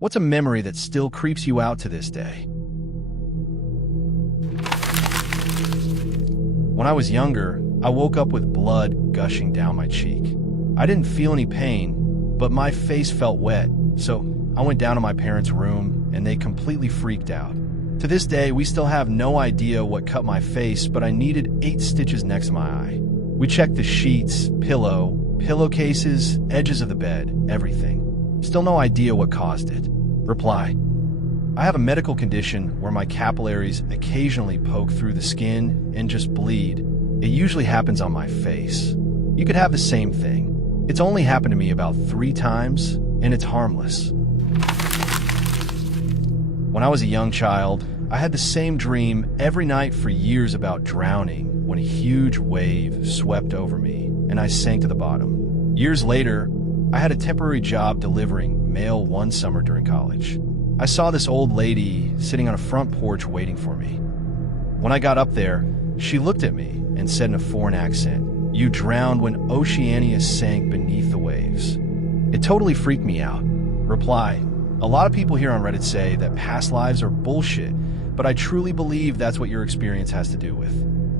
What's a memory that still creeps you out to this day? When I was younger, I woke up with blood gushing down my cheek. I didn't feel any pain, but my face felt wet, so I went down to my parents' room and they completely freaked out. To this day, we still have no idea what cut my face, but I needed 8 stitches next to my eye. We checked the sheets, pillowcases, edges of the bed, everything. Still no idea what caused it. Reply: I have a medical condition where my capillaries occasionally poke through the skin and just bleed. It usually happens on my face. You could have the same thing. It's only happened to me about 3 times, and it's harmless. When I was a young child, I had the same dream every night for years about drowning when a huge wave swept over me and I sank to the bottom. Years later, I had a temporary job delivering mail one summer during college. I saw this old lady sitting on a front porch waiting for me. When I got up there, she looked at me and said in a foreign accent, "You drowned when Oceania sank beneath the waves." It totally freaked me out. Reply: a lot of people here on Reddit say that past lives are bullshit, but I truly believe that's what your experience has to do with.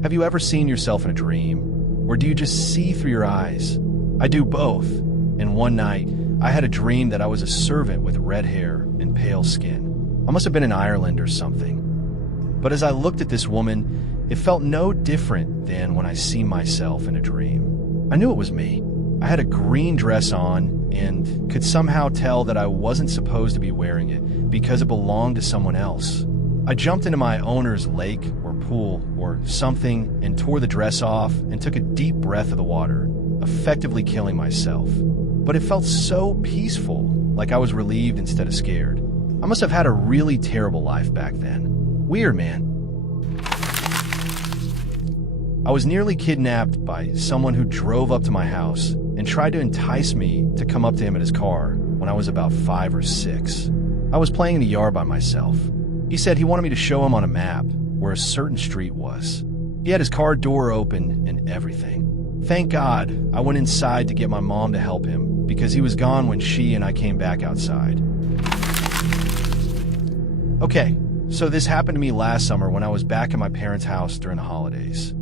Have you ever seen yourself in a dream? Or do you just see through your eyes? I do both. And one night, I had a dream that I was a servant with red hair and pale skin. I must have been in Ireland or something. But as I looked at this woman, it felt no different than when I see myself in a dream. I knew it was me. I had a green dress on and could somehow tell that I wasn't supposed to be wearing it because it belonged to someone else. I jumped into my owner's lake or pool or something and tore the dress off and took a deep breath of the water, effectively killing myself. But it felt so peaceful, like I was relieved instead of scared. I must have had a really terrible life back then. Weird, man. I was nearly kidnapped by someone who drove up to my house and tried to entice me to come up to him in his car when I was about 5 or 6. I was playing in the yard by myself. He said he wanted me to show him on a map where a certain street was. He had his car door open and everything. Thank God I went inside to get my mom to help him because he was gone when she and I came back outside. Okay, so this happened to me last summer when I was back at my parents' house during the holidays.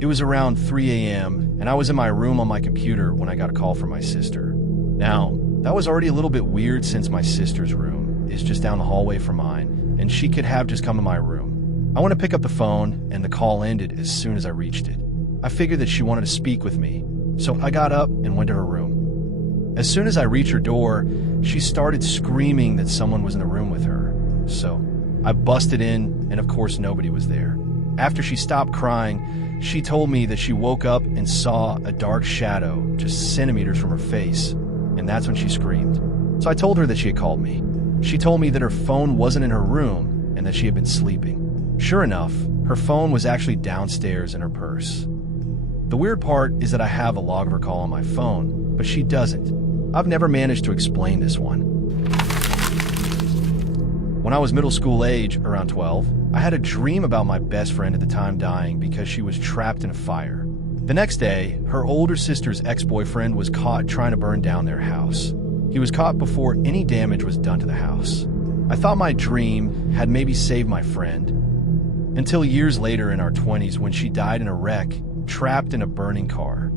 It was around 3 a.m. and I was in my room on my computer when I got a call from my sister. Now, that was already a little bit weird since my sister's room is just down the hallway from mine and she could have just come in my room. I went to pick up the phone and the call ended as soon as I reached it. I figured that she wanted to speak with me, so I got up and went to her room. As soon as I reached her door, she started screaming that someone was in the room with her. So I busted in, and of course nobody was there. After she stopped crying, she told me that she woke up and saw a dark shadow just centimeters from her face, and that's when she screamed. So I told her that she had called me. She told me that her phone wasn't in her room and that she had been sleeping. Sure enough, her phone was actually downstairs in her purse. The weird part is that I have a log of her call on my phone, but she doesn't. I've never managed to explain this one. When I was middle school age, around 12, I had a dream about my best friend at the time dying because she was trapped in a fire. The next day, her older sister's ex-boyfriend was caught trying to burn down their house. He was caught before any damage was done to the house. I thought my dream had maybe saved my friend, until years later in our 20s when she died in a wreck, trapped in a burning car.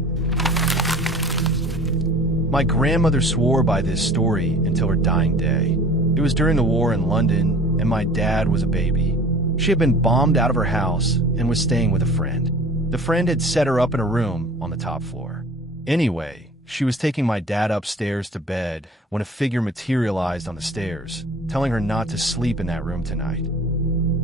My grandmother swore by this story until her dying day. It was during the war in London, and my dad was a baby. She had been bombed out of her house and was staying with a friend. The friend had set her up in a room on the top floor. Anyway, she was taking my dad upstairs to bed when a figure materialized on the stairs, telling her not to sleep in that room tonight.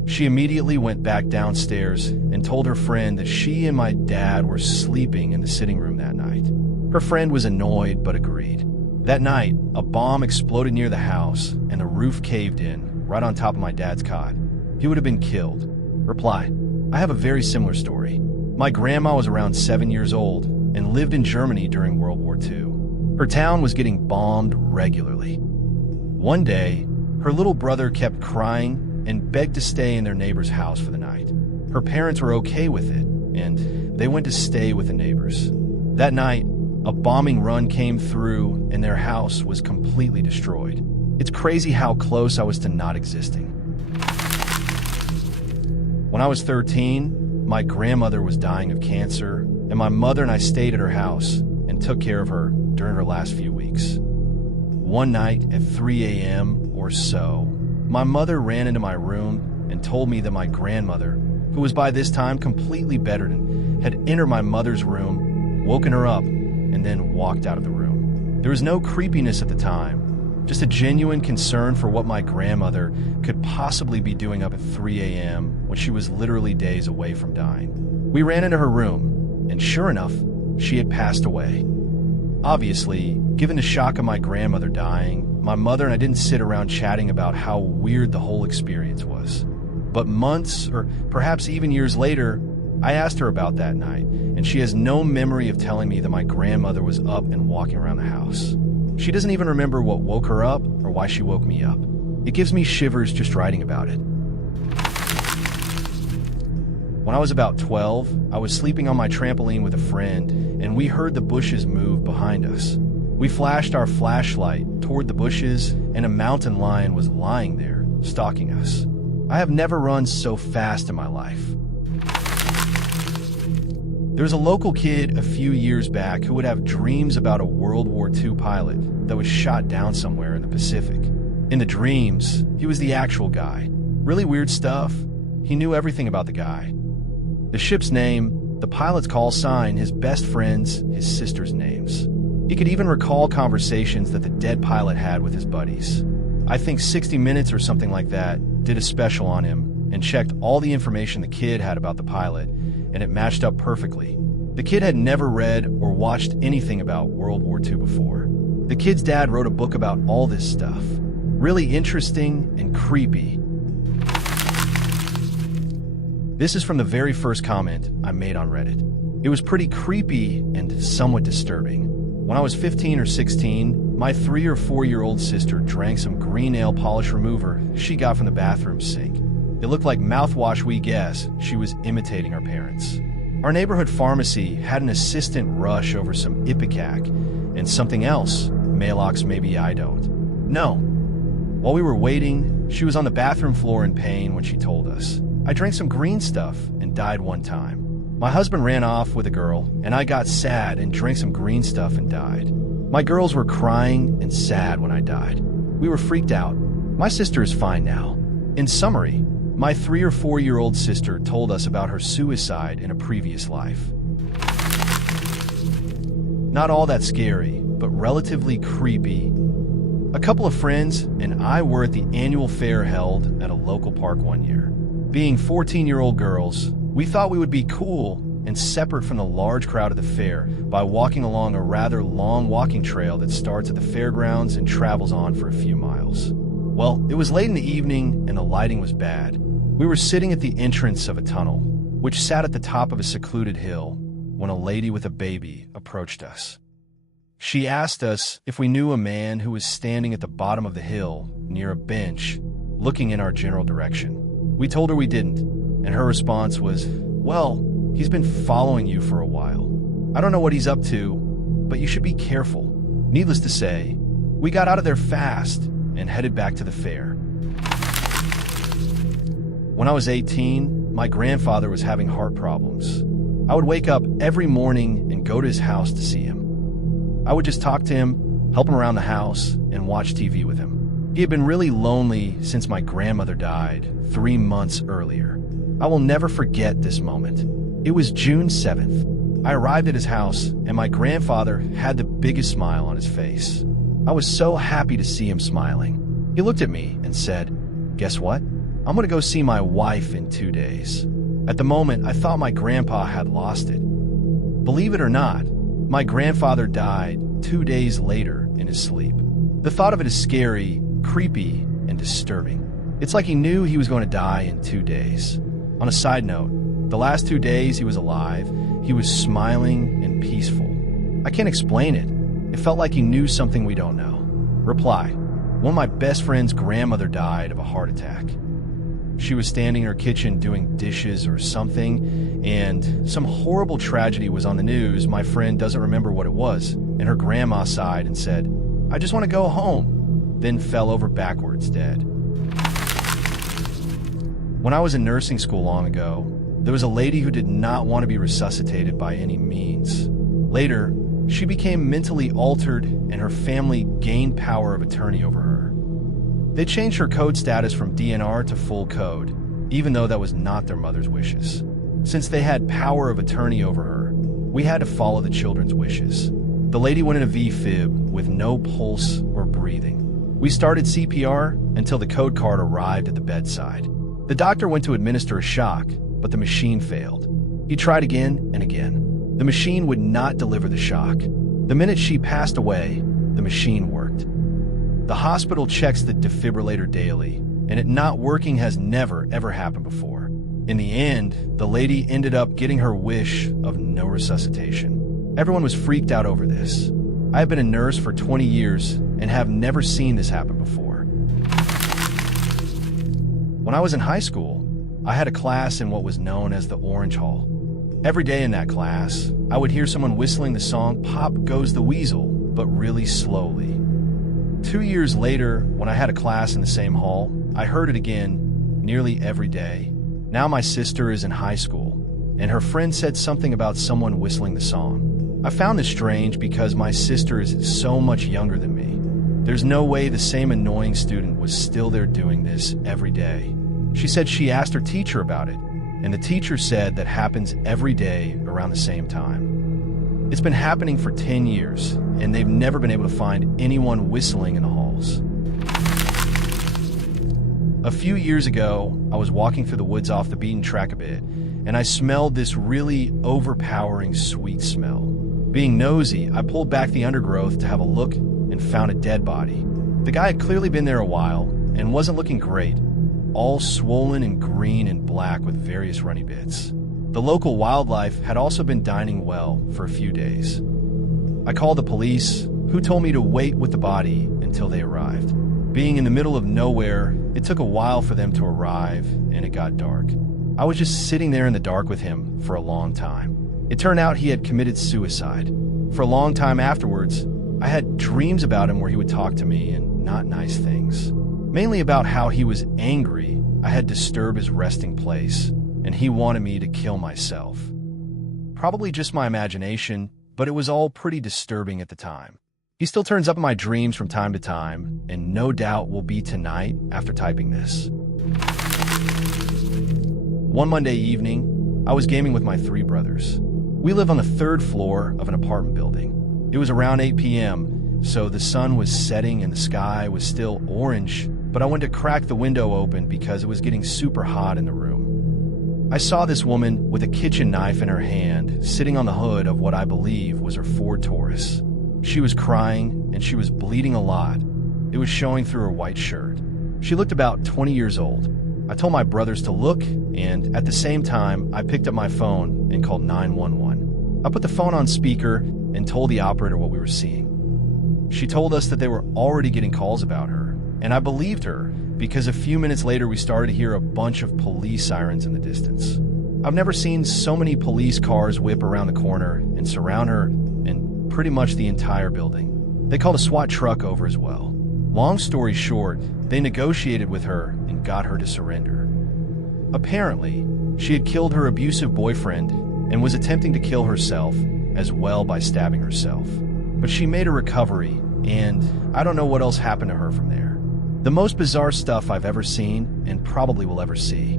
She immediately went back downstairs and told her friend that she and my dad were sleeping in the sitting room that night. Her friend was annoyed but agreed. That night, a bomb exploded near the house and the roof caved in right on top of my dad's cot. He would have been killed. Reply: I have a very similar story. My grandma was around 7 years old and lived in Germany during World War II. Her town was getting bombed regularly. One day, her little brother kept crying and begged to stay in their neighbor's house for the night. Her parents were okay with it, and they went to stay with the neighbors. That night, a bombing run came through and their house was completely destroyed. It's crazy how close I was to not existing. When I was 13, my grandmother was dying of cancer, and my mother and I stayed at her house and took care of her during her last few weeks. One night at 3 a.m. or so, my mother ran into my room and told me that my grandmother, who was by this time completely bedridden, had entered my mother's room, woken her up, and then walked out of the room. There was no creepiness at the time, just a genuine concern for what my grandmother could possibly be doing up at 3 a.m. when she was literally days away from dying. We ran into her room, and sure enough, she had passed away. Obviously, given the shock of my grandmother dying, my mother and I didn't sit around chatting about how weird the whole experience was. But months, or perhaps even years later, I asked her about that night, and she has no memory of telling me that my grandmother was up and walking around the house. She doesn't even remember what woke her up or why she woke me up. It gives me shivers just writing about it. When I was about 12, I was sleeping on my trampoline with a friend, and we heard the bushes move behind us. We flashed our flashlight toward the bushes, and a mountain lion was lying there, stalking us. I have never run so fast in my life. There was a local kid a few years back who would have dreams about a World War II pilot that was shot down somewhere in the Pacific. In the dreams, he was the actual guy. Really weird stuff. He knew everything about the guy. The ship's name, the pilot's call sign, his best friends, his sister's names. He could even recall conversations that the dead pilot had with his buddies. I think 60 Minutes or something like that did a special on him and checked all the information the kid had about the pilot, and it matched up perfectly. The kid had never read or watched anything about World War II before. The kid's dad wrote a book about all this stuff. Really interesting and creepy. This is from the very first comment I made on Reddit. It was pretty creepy and somewhat disturbing. When I was 15 or 16, my 3 or 4-year-old sister drank some green nail polish remover she got from the bathroom sink. It looked like mouthwash, we guess. She was imitating our parents. Our neighborhood pharmacy had an assistant rush over some Ipecac and something else, Maalox maybe I don't. No. While we were waiting, she was on the bathroom floor in pain when she told us. I drank some green stuff and died one time. My husband ran off with a girl, and I got sad and drank some green stuff and died. My girls were crying and sad when I died. We were freaked out. My sister is fine now. In summary, my 3 or 4-year-old sister told us about her suicide in a previous life. Not all that scary, but relatively creepy. A couple of friends and I were at the annual fair held at a local park one year. Being 14-year-old girls, we thought we would be cool and separate from the large crowd at the fair by walking along a rather long walking trail that starts at the fairgrounds and travels on for a few miles. Well, it was late in the evening and the lighting was bad. We were sitting at the entrance of a tunnel, which sat at the top of a secluded hill, when a lady with a baby approached us. She asked us if we knew a man who was standing at the bottom of the hill near a bench, looking in our general direction. We told her we didn't, and her response was, "Well, he's been following you for a while. I don't know what he's up to, but you should be careful." Needless to say, we got out of there fast and headed back to the fair. When I was 18, my grandfather was having heart problems. I would wake up every morning and go to his house to see him. I would just talk to him, help him around the house, and watch TV with him. He had been really lonely since my grandmother died 3 months earlier. I will never forget this moment. It was June 7th. I arrived at his house, and my grandfather had the biggest smile on his face. I was so happy to see him smiling. He looked at me and said, "Guess what? I'm going to go see my wife in 2 days." At the moment, I thought my grandpa had lost it. Believe it or not, my grandfather died 2 days later in his sleep. The thought of it is scary, creepy, and disturbing. It's like he knew he was going to die in 2 days. On a side note, the last 2 days he was alive, he was smiling and peaceful. I can't explain it. It felt like he knew something we don't know. Reply: one of my best friend's grandmother died of a heart attack. She was standing in her kitchen doing dishes or something, and some horrible tragedy was on the news. My friend doesn't remember what it was, and her grandma sighed and said, "I just want to go home." then fell over backwards dead. When I was in nursing school long ago, there was a lady who did not want to be resuscitated by any means. Later, she became mentally altered and her family gained power of attorney over her. They changed her code status from DNR to full code, even though that was not their mother's wishes. Since they had power of attorney over her, we had to follow the children's wishes. The lady went in a V-fib with no pulse or breathing. We started CPR until the code card arrived at the bedside. The doctor went to administer a shock, but the machine failed. He tried again and again. The machine would not deliver the shock. The minute she passed away, the machine worked. The hospital checks the defibrillator daily, and it not working has never, ever happened before. In the end, the lady ended up getting her wish of no resuscitation. Everyone was freaked out over this. I have been a nurse for 20 years and have never seen this happen before. When I was in high school, I had a class in what was known as the Orange Hall. Every day in that class, I would hear someone whistling the song "Pop Goes the Weasel," but really slowly. 2 years later, when I had a class in the same hall, I heard it again nearly every day. Now my sister is in high school, and her friend said something about someone whistling the song. I found this strange because my sister is so much younger than me. There's no way the same annoying student was still there doing this every day. She said she asked her teacher about it, and the teacher said that happens every day around the same time. It's been happening for 10 years, and they've never been able to find anyone whistling in the halls. A few years ago, I was walking through the woods off the beaten track a bit, and I smelled this really overpowering sweet smell. Being nosy, I pulled back the undergrowth to have a look and found a dead body. The guy had clearly been there a while and wasn't looking great, all swollen and green and black with various runny bits. The local wildlife had also been dining well for a few days. I called the police, who told me to wait with the body until they arrived. Being in the middle of nowhere, it took a while for them to arrive, and it got dark. I was just sitting there in the dark with him for a long time. It turned out he had committed suicide. For a long time afterwards, I had dreams about him where he would talk to me and not nice things. Mainly about how he was angry I had disturbed his resting place, and he wanted me to kill myself. Probably just my imagination, but it was all pretty disturbing at the time. He still turns up in my dreams from time to time, and no doubt will be tonight after typing this. One Monday evening, I was gaming with my 3 brothers. We live on the 3rd floor of an apartment building. It was around 8 p.m., so the sun was setting and the sky was still orange, but I went to crack the window open because it was getting super hot in the room. I saw this woman with a kitchen knife in her hand sitting on the hood of what I believe was her Ford Taurus. She was crying, and she was bleeding a lot. It was showing through her white shirt. She looked about 20 years old. I told my brothers to look, and at the same time, I picked up my phone and called 911. I put the phone on speaker and told the operator what we were seeing. She told us that they were already getting calls about her, and I believed her because a few minutes later we started to hear a bunch of police sirens in the distance. I've never seen so many police cars whip around the corner and surround her and pretty much the entire building. They called a SWAT truck over as well. Long story short, they negotiated with her and got her to surrender. Apparently, she had killed her abusive boyfriend and was attempting to kill herself as well by stabbing herself. But she made a recovery, and I don't know what else happened to her from there. The most bizarre stuff I've ever seen and probably will ever see.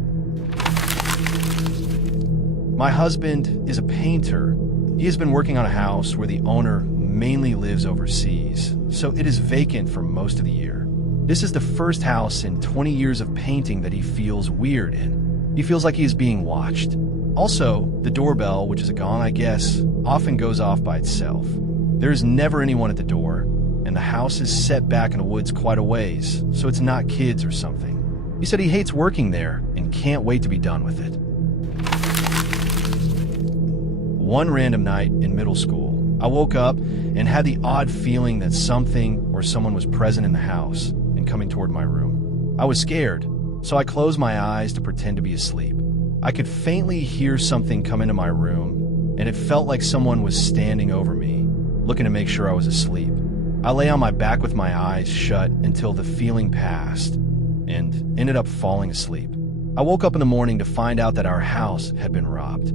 My husband is a painter. He has been working on a house where the owner mainly lives overseas, so it is vacant for most of the year. This is the first house in 20 years of painting that he feels weird in. He feels like he is being watched. Also, the doorbell, which is a gong I guess, often goes off by itself. There is never anyone at the door, and the house is set back in the woods quite a ways, so it's not kids or something. He said he hates working there and can't wait to be done with it. One random night in middle school, I woke up and had the odd feeling that something or someone was present in the house and coming toward my room. I was scared, so I closed my eyes to pretend to be asleep. I could faintly hear something come into my room, and it felt like someone was standing over me, looking to make sure I was asleep. I lay on my back with my eyes shut until the feeling passed and ended up falling asleep. I woke up in the morning to find out that our house had been robbed.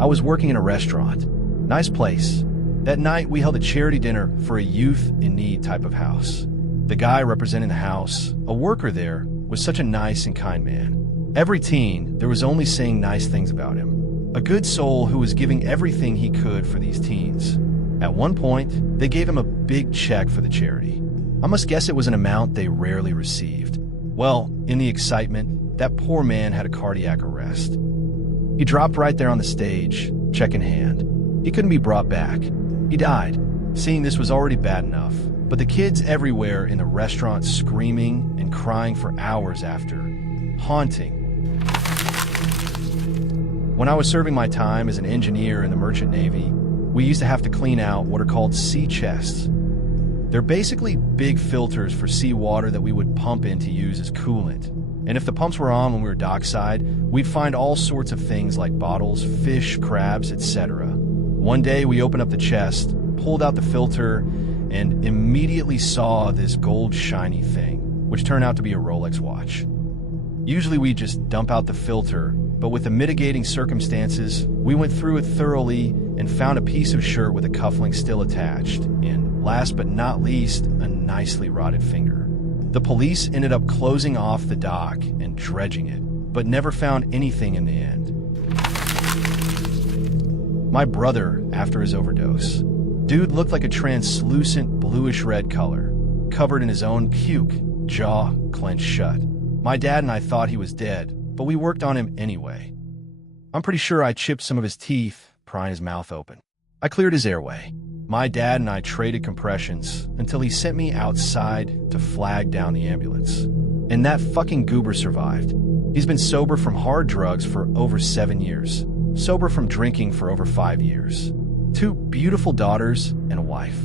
I was working in a restaurant. Nice place. That night, we held a charity dinner for a youth in need type of house. The guy representing the house, a worker there, was such a nice and kind man. Every teen, there was only saying nice things about him. A good soul who was giving everything he could for these teens. At one point, they gave him a big check for the charity. I must guess it was an amount they rarely received. Well, in the excitement, that poor man had a cardiac arrest. He dropped right there on the stage, check in hand. He couldn't be brought back. He died. Seeing this was already bad enough, but the kids everywhere in the restaurant screaming and crying for hours after. Haunting. When I was serving my time as an engineer in the Merchant Navy, we used to have to clean out what are called sea chests. They're basically big filters for seawater that we would pump in to use as coolant. And if the pumps were on when we were dockside, we'd find all sorts of things like bottles, fish, crabs, etc. One day we opened up the chest, pulled out the filter, and immediately saw this gold shiny thing, which turned out to be a Rolex watch. Usually we just dump out the filter, but with the mitigating circumstances, we went through it thoroughly and found a piece of shirt with a cufflink still attached, and last but not least, a nicely rotted finger. The police ended up closing off the dock and dredging it, but never found anything in the end. My brother, after his overdose. Dude looked like a translucent bluish-red color, covered in his own puke, jaw clenched shut. My dad and I thought he was dead, but we worked on him anyway. I'm pretty sure I chipped some of his teeth, prying his mouth open. I cleared his airway. My dad and I traded compressions until he sent me outside to flag down the ambulance. And that fucking goober survived. He's been sober from hard drugs for over 7 years. Sober from drinking for over 5 years. 2 beautiful daughters and a wife.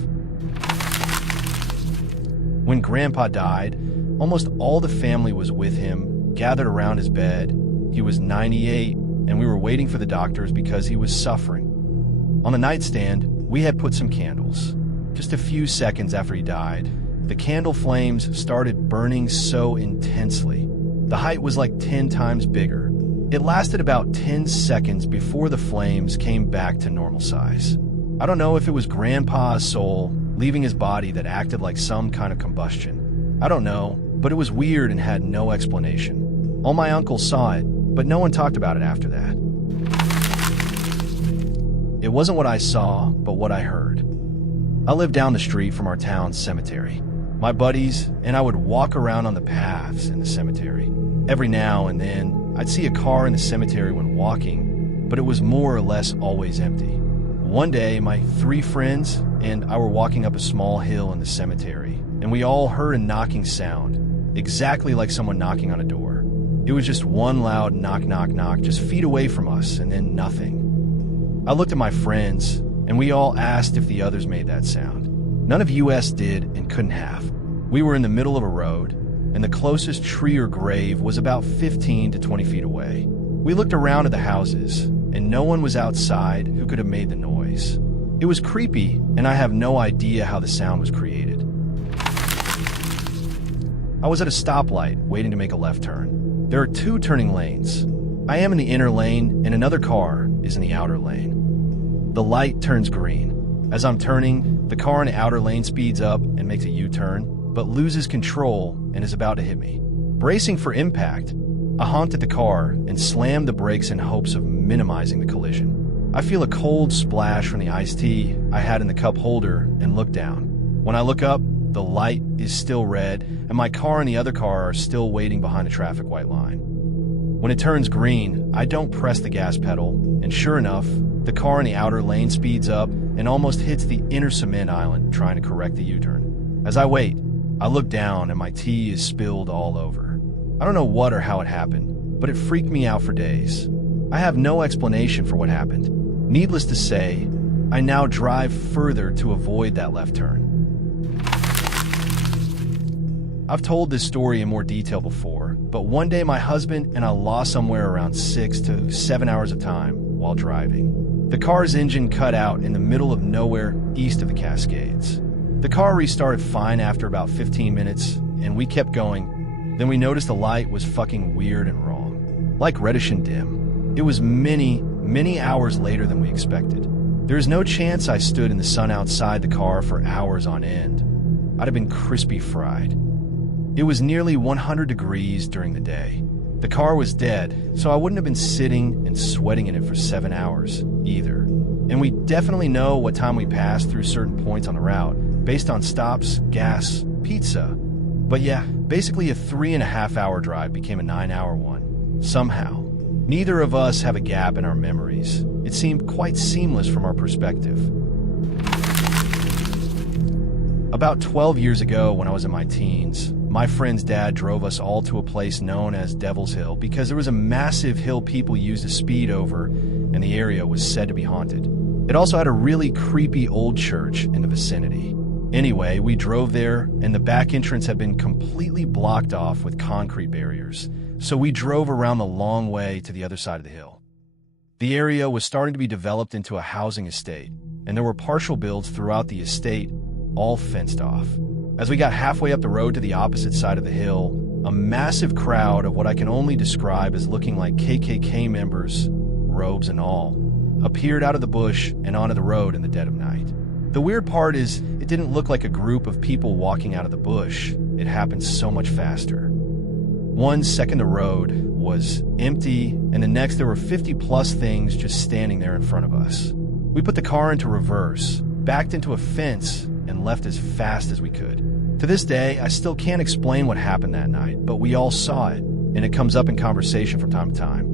When Grandpa died, almost all the family was with him, gathered around his bed. He was 98, and we were waiting for the doctors because he was suffering. On the nightstand, we had put some candles. Just a few seconds after he died, the candle flames started burning so intensely. The height was like 10 times bigger. It lasted about 10 seconds before the flames came back to normal size. I don't know if it was Grandpa's soul leaving his body that acted like some kind of combustion. I don't know, but it was weird and had no explanation. All my uncles saw it, but no one talked about it after that. It wasn't what I saw, but what I heard. I lived down the street from our town's cemetery. My buddies and I would walk around on the paths in the cemetery. Every now and then, I'd see a car in the cemetery when walking, but it was more or less always empty. One day, my 3 friends and I were walking up a small hill in the cemetery, and we all heard a knocking sound, exactly like someone knocking on a door. It was just one loud knock, knock, knock, just feet away from us, and then nothing. I looked at my friends, and we all asked if the others made that sound. None of us did and couldn't have. We were in the middle of a road, and the closest tree or grave was about 15 to 20 feet away. We looked around at the houses, and no one was outside who could have made the noise. It was creepy, and I have no idea how the sound was created. I was at a stoplight, waiting to make a left turn. There are 2 turning lanes. I am in the inner lane, and another car is in the outer lane. The light turns green. As I'm turning, the car in the outer lane speeds up and makes a U-turn, but loses control and is about to hit me. Bracing for impact, I honked at the car and slammed the brakes in hopes of minimizing the collision. I feel a cold splash from the iced tea I had in the cup holder and look down. When I look up, the light is still red, and my car and the other car are still waiting behind a traffic white line. When it turns green, I don't press the gas pedal, and sure enough, the car in the outer lane speeds up and almost hits the inner cement island trying to correct the U-turn. As I wait, I look down and my tea is spilled all over. I don't know what or how it happened, but it freaked me out for days. I have no explanation for what happened. Needless to say, I now drive further to avoid that left turn. I've told this story in more detail before, but one day my husband and I lost somewhere around 6 to 7 hours of time while driving. The car's engine cut out in the middle of nowhere east of the Cascades. The car restarted fine after about 15 minutes, and we kept going. Then we noticed the light was fucking weird and wrong. Like reddish and dim. It was many, many hours later than we expected. There is no chance I stood in the sun outside the car for hours on end. I'd have been crispy fried. It was nearly 100 degrees during the day. The car was dead, so I wouldn't have been sitting and sweating in it for 7 hours either. And we definitely know what time we passed through certain points on the route, based on stops, gas, pizza. But yeah, basically a 3.5 hour drive became a 9-hour one. Somehow. Neither of us have a gap in our memories. It seemed quite seamless from our perspective. About 12 years ago, when I was in my teens, my friend's dad drove us all to a place known as Devil's Hill because there was a massive hill people used to speed over, and the area was said to be haunted. It also had a really creepy old church in the vicinity. Anyway, we drove there, and the back entrance had been completely blocked off with concrete barriers, so we drove around the long way to the other side of the hill. The area was starting to be developed into a housing estate, and there were partial builds throughout the estate, all fenced off. As we got halfway up the road to the opposite side of the hill, a massive crowd of what I can only describe as looking like KKK members, robes and all, appeared out of the bush and onto the road in the dead of night. The weird part is, it didn't look like a group of people walking out of the bush. It happened so much faster. 1 second the road was empty, and the next there were 50 plus things just standing there in front of us. We put the car into reverse, backed into a fence, and left as fast as we could. To this day, I still can't explain what happened that night, but we all saw it, and it comes up in conversation from time to time.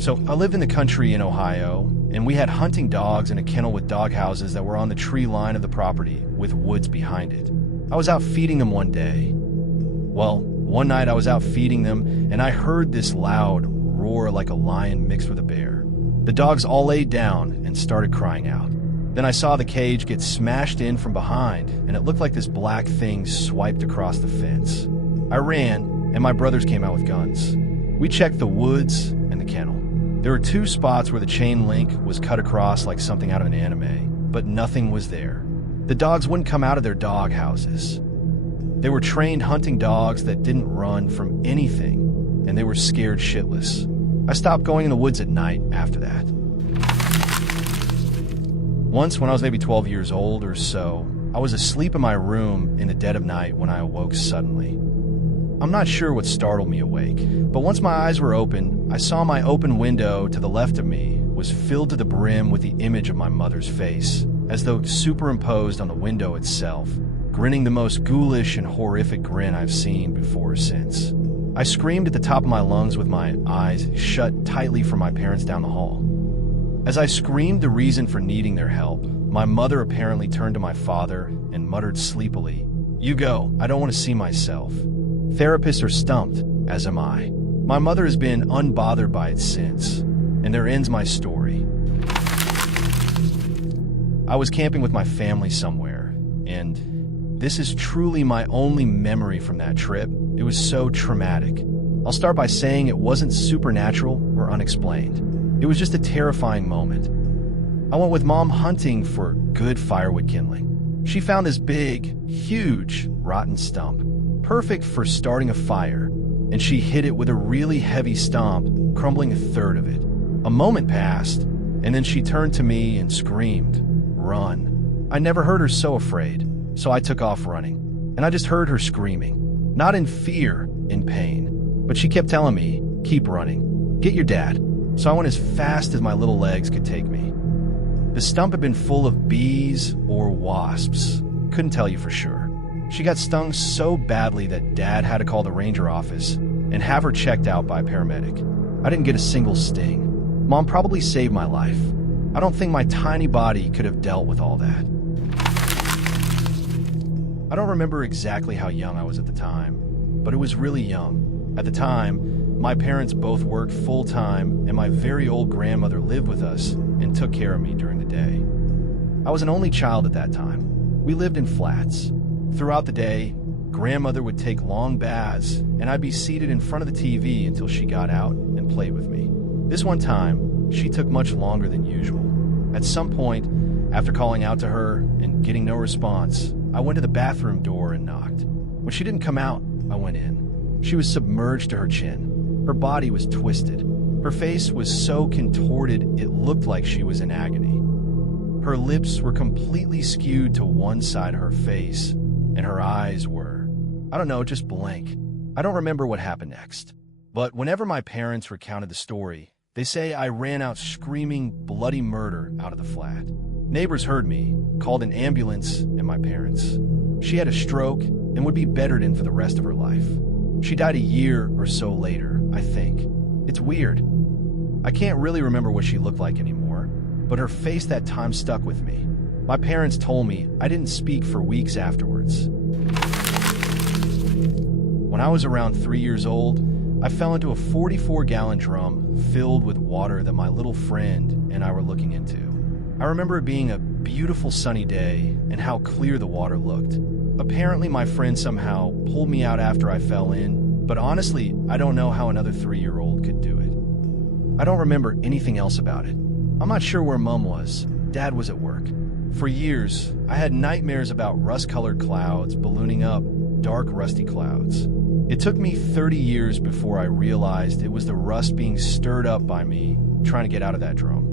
So I lived in the country in Ohio, and we had hunting dogs in a kennel with dog houses that were on the tree line of the property with woods behind it. I was out feeding them one day. Well, one night I was out feeding them, and I heard this loud roar like a lion mixed with a bear. The dogs all laid down and started crying out. Then I saw the cage get smashed in from behind, and it looked like this black thing swiped across the fence. I ran, and my brothers came out with guns. We checked the woods and the kennel. There were 2 spots where the chain link was cut across like something out of an anime, but nothing was there. The dogs wouldn't come out of their dog houses. They were trained hunting dogs that didn't run from anything, and they were scared shitless. I stopped going in the woods at night after that. Once, when I was maybe 12 years old or so, I was asleep in my room in the dead of night when I awoke suddenly. I'm not sure what startled me awake, but once my eyes were open, I saw my open window to the left of me was filled to the brim with the image of my mother's face, as though superimposed on the window itself, grinning the most ghoulish and horrific grin I've seen before or since. I screamed at the top of my lungs with my eyes shut tightly from my parents down the hall. As I screamed the reason for needing their help, my mother apparently turned to my father and muttered sleepily, "You go, I don't want to see myself." Therapists are stumped, as am I. My mother has been unbothered by it since, and there ends my story. I was camping with my family somewhere, and this is truly my only memory from that trip. It was so traumatic. I'll start by saying it wasn't supernatural or unexplained. It was just a terrifying moment. I went with Mom hunting for good firewood kindling. She found this big, huge, rotten stump, perfect for starting a fire, and she hit it with a really heavy stomp, crumbling a third of it. A moment passed, and then she turned to me and screamed, "Run." I never heard her so afraid, so I took off running, and I just heard her screaming. Not in fear, in pain, but she kept telling me, "Keep running. Get your dad." So I went as fast as my little legs could take me. The stump had been full of bees or wasps. Couldn't tell you for sure. She got stung so badly that Dad had to call the ranger office and have her checked out by a paramedic. I didn't get a single sting. Mom probably saved my life. I don't think my tiny body could have dealt with all that. I don't remember exactly how young I was at the time, but it was really young. At the time, my parents both worked full-time, and my very old grandmother lived with us and took care of me during the day. I was an only child at that time. We lived in flats. Throughout the day, grandmother would take long baths, and I'd be seated in front of the TV until she got out and played with me. This one time, she took much longer than usual. At some point, after calling out to her and getting no response, I went to the bathroom door and knocked. When she didn't come out, I went in. She was submerged to her chin. Her body was twisted. Her face was so contorted it looked like she was in agony. Her lips were completely skewed to one side of her face, and her eyes were, just blank. I don't remember what happened next. But whenever my parents recounted the story, they say I ran out screaming bloody murder out of the flat. Neighbors heard me, called an ambulance, and my parents. She had a stroke and would be bedridden for the rest of her life. She died a year or so later, I think. It's weird. I can't really remember what she looked like anymore, but her face that time stuck with me. My parents told me I didn't speak for weeks afterwards. When I was around 3 years old, I fell into a 44-gallon drum filled with water that my little friend and I were looking into. I remember it being a beautiful sunny day and how clear the water looked. Apparently my friend somehow pulled me out after I fell in, but honestly, I don't know how another 3-year-old could do it. I don't remember anything else about it. I'm not sure where Mom was. Dad was at work. For years, I had nightmares about rust-colored clouds ballooning up, dark, rusty clouds. It took me 30 years before I realized it was the rust being stirred up by me trying to get out of that drum.